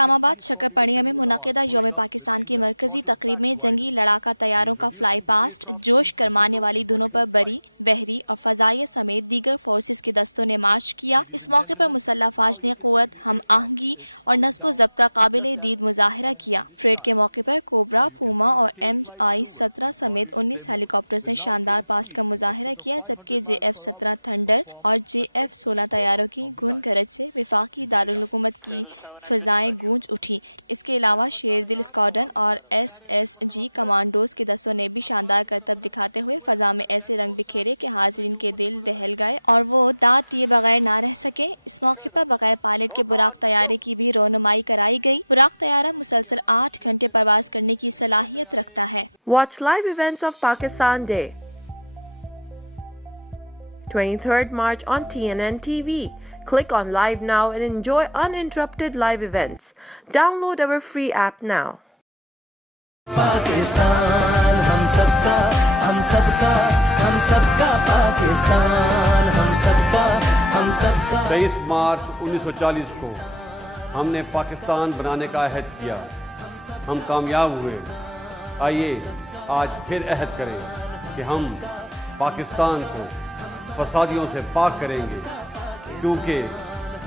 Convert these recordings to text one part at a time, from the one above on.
اسلام آباد شکرپڑیا میں منعقدہ یوم پاکستان کی مرکزی تقریب میں جنگی لڑاکا طیاروں کا فلائی پاسٹ جوش گرمانے والی دھنوں پر بری، بحری اور فضائیہ سمیت دیگر فورسز کے دستوں نے مارچ کیا۔ اس موقع پر مسلح افواج نے قوت، ہم آہنگی اور نصب و ضبط کا قابل دید مظاہرہ کیا۔ پریڈ کے موقع پر کوبرا، پوما اور MI-17 سمیت 19 ہیلی کاپٹرز نے شاندار پاسٹ کا مظاہرہ کیا، جبکہ JF-17 تھنڈر اور JF-16 طیاروں کی گھن گرج سے وفاقی دارالحکومت کی فضائیں گونج اٹھی۔ اس کے علاوہ شیر دل اسکواڈرن اور SSG کمانڈوز کے دستوں نے بھی شاندار کرتب دکھاتے ہوئے فضا میں ایسے رنگ بکھیرے کہ حاضرین کے دل دہل گئے اور وہ داد دیے بغیر نہ رہ سکے۔ اس موقع پر بغیر پائلٹ کے براق طیارے کی بھی رونمائی کرائی گئی۔ براق طیارہ مسلسل 8 گھنٹے پرواز کرنے کی صلاحیت رکھتا ہے۔ Watch live events of Pakistan Day, 23rd March on TNN TV. Click on Live Now and enjoy uninterrupted live events. Download our free app now. Pakistan ہم سب کا، ہم سب کا، ہم سب کا پاکستان، ہم سب کا، ہم سب کا۔ 23 مارچ 1940 کو ہم نے پاکستان بنانے کا عہد کیا، ہم کامیاب ہوئے۔ آئیے آج پھر عہد کریں کہ ہم پاکستان کو فسادیوں سے پاک کریں گے، کیونکہ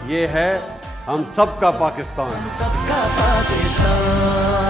یہ ہے ہم سب کا پاکستان۔ ہم سب کا پاکستان۔